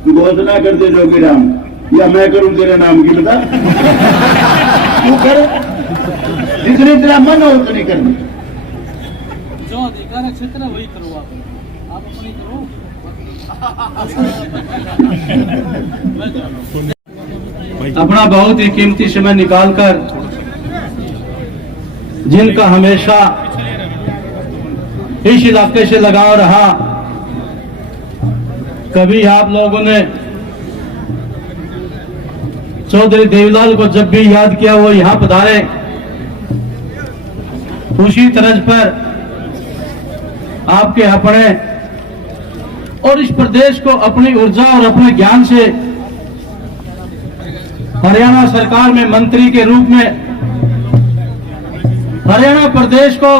घोषणा कर दे जोगीराम, या मैं करूं तेरे नाम की, बता। तू कर, जितने तेरा मन हो उतनी करनी। जो अधिकार क्षेत्र है वही करो, आप अपनी करो। अपना बहुत ही कीमती समय निकालकर, जिनका हमेशा इस इलाके से लगाव रहा, कभी आप लोगों ने चौधरी देवीलाल को जब भी याद किया वो यहां पधारे। उसी तरज पर आपके अपने और इस प्रदेश को अपनी ऊर्जा और अपने ज्ञान से हरियाणा सरकार में मंत्री के रूप में हरियाणा प्रदेश को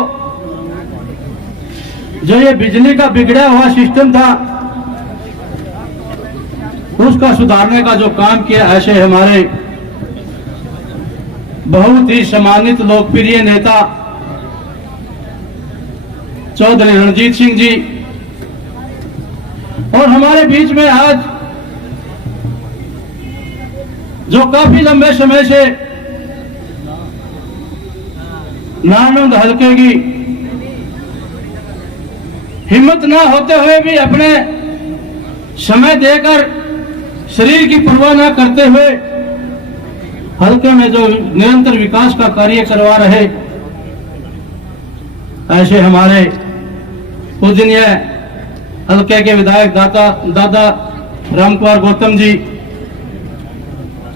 जो ये बिजली का बिगड़ा हुआ सिस्टम था उसका सुधारने का जो काम किया, ऐसे हमारे बहुत ही सम्मानित लोकप्रिय नेता चौधरी रणजीत सिंह जी, और हमारे बीच में आज जो काफी लंबे समय से नारनौंद हल्के की हिम्मत ना होते हुए भी अपने समय देकर शरीर की परवाह न करते हुए हल्के में जो निरंतर विकास का कार्य करवा रहे, ऐसे हमारे पूजनीय हल्के के विधायक दादा रामकुमार गौतम जी,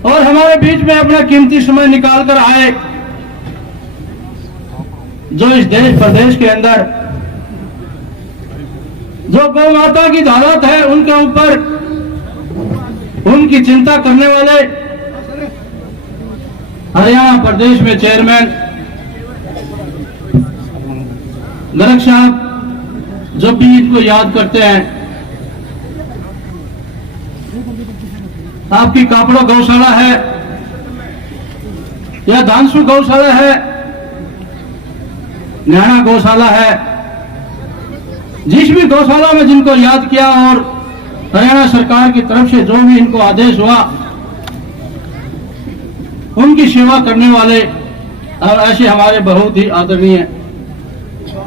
और हमारे बीच में अपना कीमती समय निकाल कर आए, जो इस देश प्रदेश के अंदर जो गौ माता की हालत है उनके ऊपर उनकी चिंता करने वाले हरियाणा प्रदेश में चेयरमैन गर्ग साहब, जब भी इनको याद करते हैं, आपकी कापड़ो गौशाला है या धानसू गौशाला है, न्याणा गौशाला है, जिस भी गौशाला में जिनको याद किया और हरियाणा सरकार की तरफ से जो भी इनको आदेश हुआ, उनकी सेवा करने वाले और ऐसे हमारे बहुत ही आदरणीय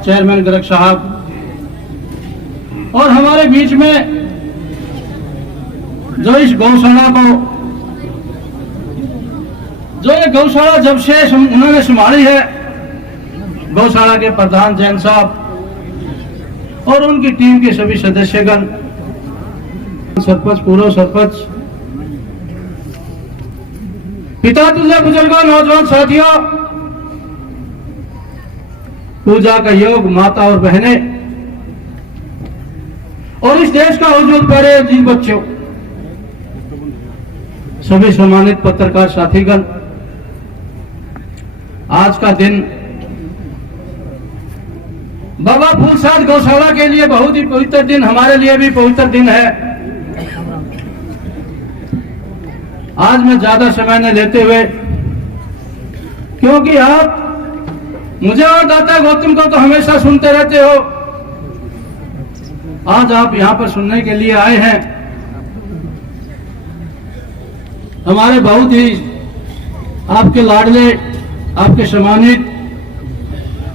चेयरमैन गर्ग साहब, और हमारे बीच में जो इस गौशाला को, जो ये गौशाला जब से उन्होंने संभाली है, गौशाला के प्रधान जैन साहब और उनकी टीम के सभी सदस्यगण, सरपंच, पूर्व सरपंच, पिता तुल्य बुजुर्गों, नौजवान साथियों, पूजा का योग माता और बहनें, और इस देश का उज्जवल प्यारे जी बच्चों, सभी सम्मानित पत्रकार साथीगण, आज का दिन बाबा फूलसाद गौशाला के लिए बहुत ही पवित्र दिन, हमारे लिए भी पवित्र दिन है। आज मैं ज्यादा समय न लेते हुए, क्योंकि आप मुझे और दाता गौतम को तो हमेशा सुनते रहते हो, आज आप यहां पर सुनने के लिए आए हैं। हमारे बहुत ही आपके लाडले, आपके सम्मानित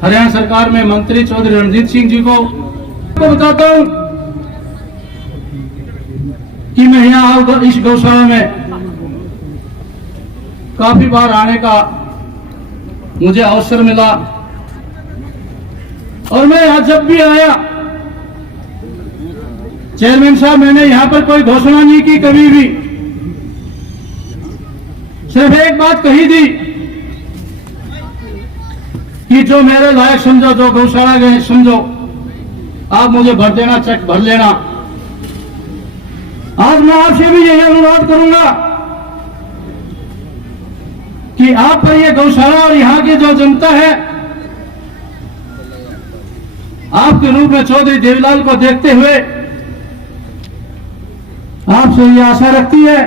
हरियाणा सरकार में मंत्री चौधरी रणजीत सिंह जी को बताता हूं कि मैं यहां इस गौशाला में काफी बार आने का मुझे अवसर मिला, और मैं यहां जब भी आया, चेयरमैन साहब, मैंने यहां पर कोई घोषणा नहीं की कभी भी, सिर्फ एक बात कही थी कि जो मेरे लायक समझो, जो गौशाला गए समझो, आप मुझे भर देना, चेक भर लेना। आज मैं आपसे भी यही अनुरोध करूंगा कि आप पर यह गौशाला और यहां की जो जनता है, आपके रूप में चौधरी देवीलाल को देखते हुए आपसे यह आशा रखती है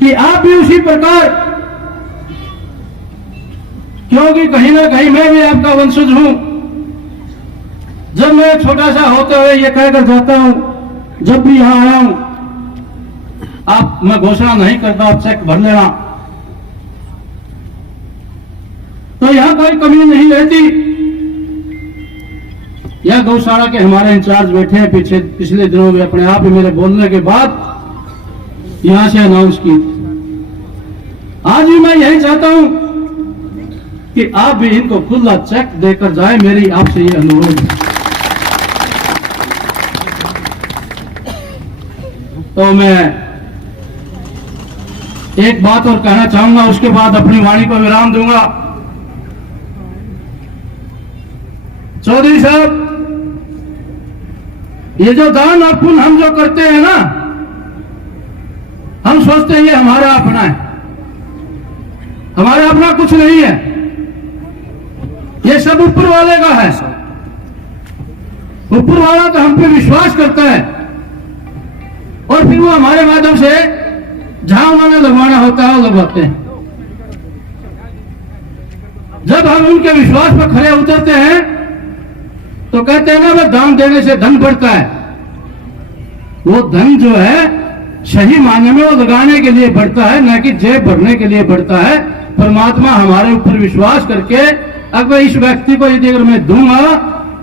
कि आप भी उसी प्रकार, क्योंकि कहीं ना कहीं मैं भी आपका वंशज हूं। जब मैं छोटा सा होते हुए ये कहकर जाता हूं, जब भी यहां आया हूं आप, मैं घोषणा नहीं करता, आप चेक भर लेना। तो यहां कोई कमी नहीं रहती। यह गौशाला के हमारे इंचार्ज बैठे हैं पीछे, पिछले दिनों में अपने आप ही मेरे बोलने के बाद यहां से अनाउंस की। आज भी मैं यही चाहता हूं कि आप भी इनको खुला चेक देकर जाए, मेरी आपसे ये अनुरोध है। तो मैं एक बात और कहना चाहूंगा, उसके बाद अपनी वाणी को विराम दूंगा। चौधरी साहब, ये जो दान और पुण्य हम जो करते हैं ना, हम सोचते हैं ये हमारा अपना है, हमारा अपना कुछ नहीं है, ये सब ऊपर वाले का है। ऊपर वाला तो हम पे विश्वास करता है और फिर वो हमारे माध्यम से जहां उन्होंने लगवाना होता है वो लगवाते हैं। जब हम उनके विश्वास पर खरे उतरते हैं तो कहते हैं ना, वह दान देने से धन बढ़ता है। वो धन जो है सही मायने में वो लगाने के लिए बढ़ता है, न कि जेब भरने के लिए बढ़ता है। परमात्मा हमारे ऊपर विश्वास करके अगर इस व्यक्ति को यदि अगर मैं दूंगा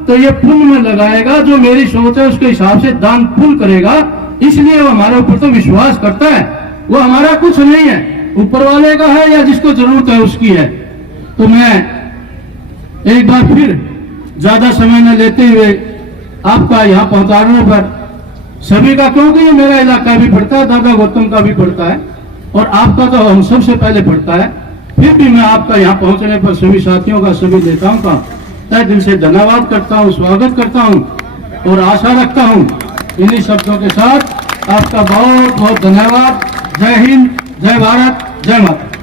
तो ये पुण्य में लगाएगा, जो मेरी सोच है उसके हिसाब से दान पुण्य करेगा, इसलिए वो हमारे ऊपर तो विश्वास करता है। वो हमारा कुछ नहीं है, ऊपर वाले का है या जिसको जरूरत है उसकी है। तो मैं एक बार फिर ज्यादा समय न लेते हुए आपका यहाँ पहुंचाने पर सभी का, क्योंकि ये मेरा इलाका भी पड़ता है, दादा गौतम का भी पड़ता है और आपका तो हम सबसे पहले पड़ता है, फिर भी मैं आपका यहाँ पहुंचने पर सभी साथियों का, सभी नेताओं का तहे दिल से धन्यवाद करता हूँ, स्वागत करता हूँ और आशा रखता हूँ। इन्हीं शब्दों के साथ आपका बहुत बहुत धन्यवाद। जय हिंद, जय भारत, जय माता।